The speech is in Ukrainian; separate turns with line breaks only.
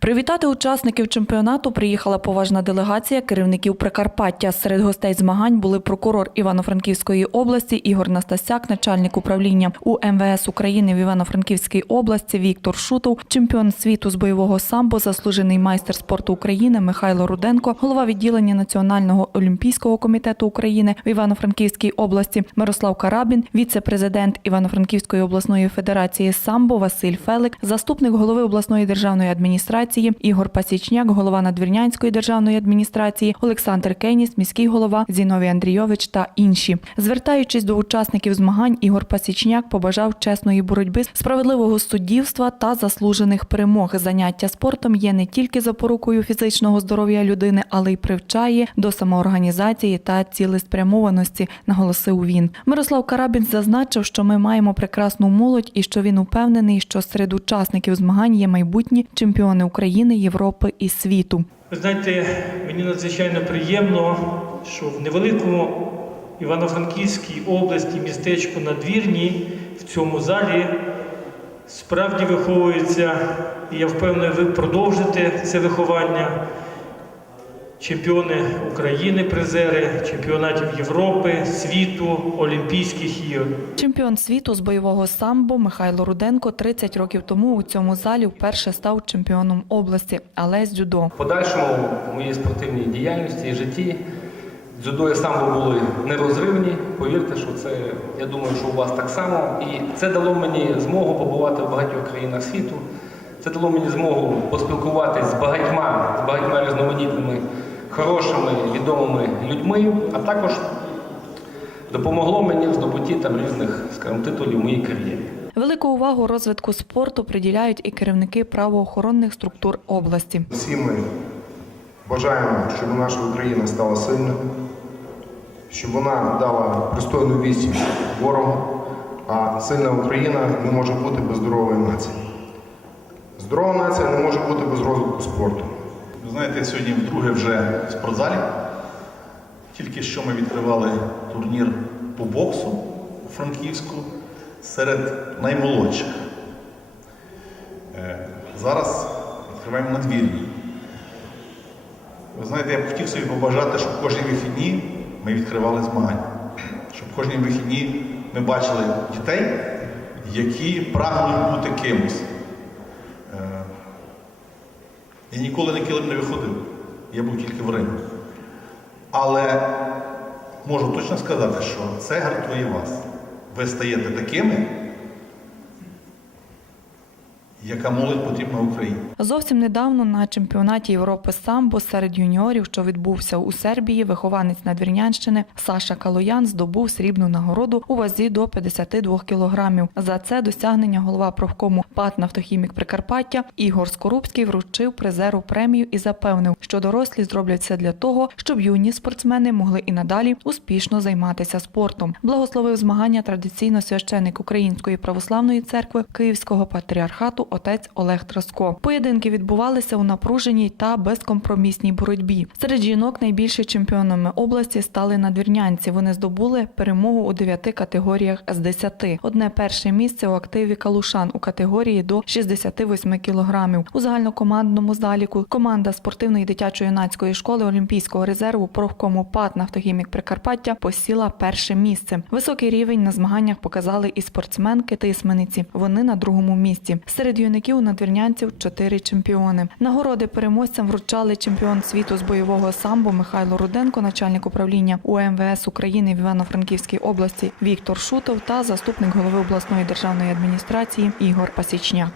Привітати учасників чемпіонату приїхала поважна делегація керівників Прикарпаття. Серед гостей змагань були прокурор Івано-Франківської області Ігор Настасяк, начальник управління УМВС України в Івано-Франківській області Віктор Шутов, чемпіон світу з бойового самбо, заслужений майстер спорту України Михайло Руденко, голова відділення Національного олімпійського комітету України в Івано-Франківській області Мирослав Карабін, віце-президент Івано-Франківської обласної федерації самбо Василь Фелик, заступник голови обласної державної адміністрації Ігор Пасічняк, голова Надвірнянської державної адміністрації, Олександр Кеніс, міський голова Зіновій Андрійович та інші. Звертаючись до учасників змагань, Ігор Пасічняк побажав чесної боротьби, справедливого суддівства та заслужених перемог. Заняття спортом є не тільки запорукою фізичного здоров'я людини, але й привчає до самоорганізації та цілеспрямованості, наголосив він. Мирослав Карабін зазначив, що ми маємо прекрасну молодь і що він упевнений, що серед учасників змагань є майбутні чемпіони України, Європи і світу.
Ви знаєте, мені надзвичайно приємно, що в невеликому Івано-Франківській області, містечку Надвірні, в цьому залі справді виховується, і я впевнений, ви продовжите це виховання. Чемпіони України, призери, чемпіонатів Європи, світу, Олімпійських ігор.
Чемпіон світу з бойового самбо Михайло Руденко 30 років тому у цьому залі вперше став чемпіоном області, але з дзюдо.
В подальшому в моїй спортивній діяльності і житті дзюдо і самбо були нерозривні. Повірте, що це, я думаю, що у вас так само. І це дало мені змогу побувати в багатьох країнах світу. Це дало мені змогу поспілкуватись з багатьма, з багатьма різноманітними, хорошими, відомими людьми, а також допомогло мені в здобутті там різних, скажімо, титулів в моїй кар'єрі.
Велику увагу розвитку спорту приділяють і керівники правоохоронних структур області.
Всі ми бажаємо, щоб наша Україна стала сильною, щоб вона дала пристойну відсіч ворогу, а сильна Україна не може бути без здорової нації. Здорова нація не може бути без розвитку спорту.
Ви знаєте, сьогодні вдруге вже в спортзалі. Тільки що ми відкривали турнір по боксу у Франківську серед наймолодших. Е, Зараз відкриваємо надвірні. Ви знаєте, я б хотів собі побажати, щоб кожні вихідні ми відкривали змагання. Щоб кожні вихідні ми бачили дітей, які прагнуть бути кимось. Я ніколи на килим не виходив. Я був тільки в рингу. Але можу точно сказати, що це гартує вас. Ви стаєте такими, яка молодь потрібна Україні.
Зовсім недавно на чемпіонаті Європи самбо серед юніорів, що відбувся у Сербії, вихованець Надвірнянщини Саша Калоян здобув срібну нагороду у вазі до 52 кілограмів. За це досягнення голова профкому ПАТ «Нафтохімік Прикарпаття Ігор Скорубський вручив призеру премію і запевнив, що дорослі зроблять все для того, щоб юні спортсмени могли і надалі успішно займатися спортом. Благословив змагання традиційно священик Української православної церкви Київського патріархату отець Олег Траско. Поєдинки відбувалися у напруженій та безкомпромісній боротьбі. Серед жінок найбільше чемпіонами області стали надвірнянці. Вони здобули перемогу у дев'яти категоріях з 10. Одне перше місце у активі Калушан у категорії до 68 кілограмів. У загальнокомандному заліку команда спортивної дитячо-юнацької школи Олімпійського резерву профкому ПАТ «Нафтохімік Прикарпаття посіла перше місце. Високий рівень на змаганнях показали і спортсменки тисмениці. Вони на другому місці. Серед юнаків надвірнянців чотири чемпіони. Нагороди переможцям вручали чемпіон світу з бойового самбо Михайло Руденко, начальник управління УМВС України в Івано-Франківській області Віктор Шутов та заступник голови обласної державної адміністрації Ігор Пасічняк.